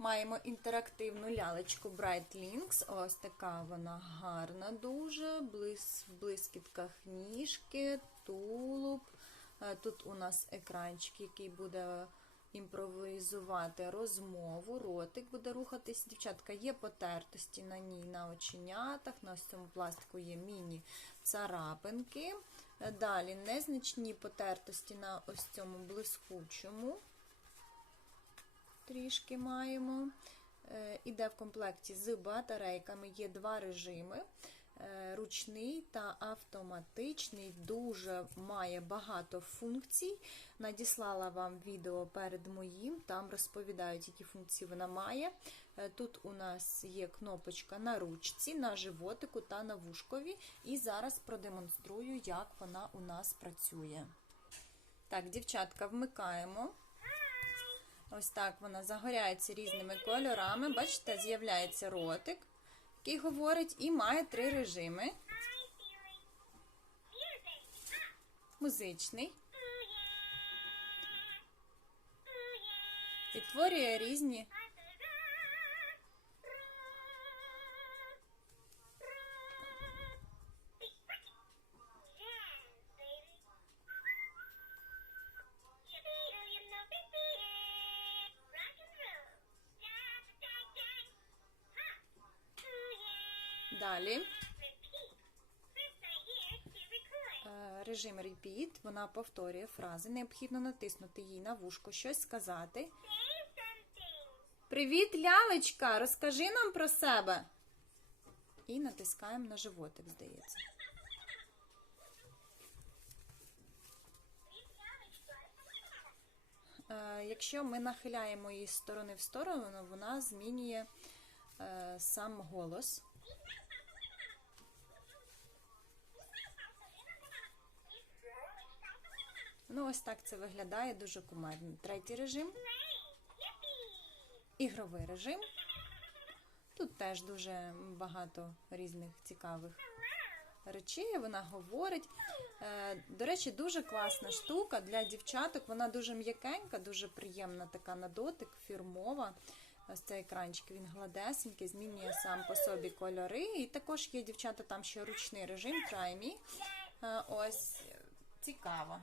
Маємо інтерактивну лялечку Bright Links. Ось така вона гарна дуже. Блис, в блискітках ніжки, тулуб. Е, Тут у нас екранчик, який буде імпровізувати розмову, ротик буде рухатись. Дівчатка, є потертості на ній на оченятах, на цьому пластику є міні-царапинки. Е, Далі незначні потертості на ось цьому блискучому. Трішки маємо. Е, Іде в комплекті з батарейками, є два режими. Е, Ручний та автоматичний, дуже має багато функцій. Надіслала вам відео перед моїм, там розповідають, які функції вона має. Е, Тут у нас є кнопочка на ручці, на животику та на вушкові. І зараз продемонструю, як вона у нас працює. Так, дівчатка, вмикаємо. Ось так вона загоряється різними кольорами. Бачите, з'являється ротик, який говорить, і має три режими: музичний, відтворює різні далі. Е, Режим Repeat, вона повторює фрази. Необхідно натиснути їй на вушко, щось сказати. Привіт, лялечка! Розкажи нам про себе. І натискаємо на животик, здається. Е, Якщо ми нахиляємо її з сторони в сторону, вона змінює е, сам голос. Ну, ось так це виглядає дуже кумедно. Третій режим. Ігровий режим. Тут теж дуже багато різних цікавих речей. Вона говорить. Е, До речі, дуже класна штука для дівчаток. Вона дуже м'якенька, дуже приємна така на дотик, фірмова. Ось цей екранчик, він гладесенький, змінює сам по собі кольори. І також є дівчата там ще ручний режим, Try Е, Ось цікаво.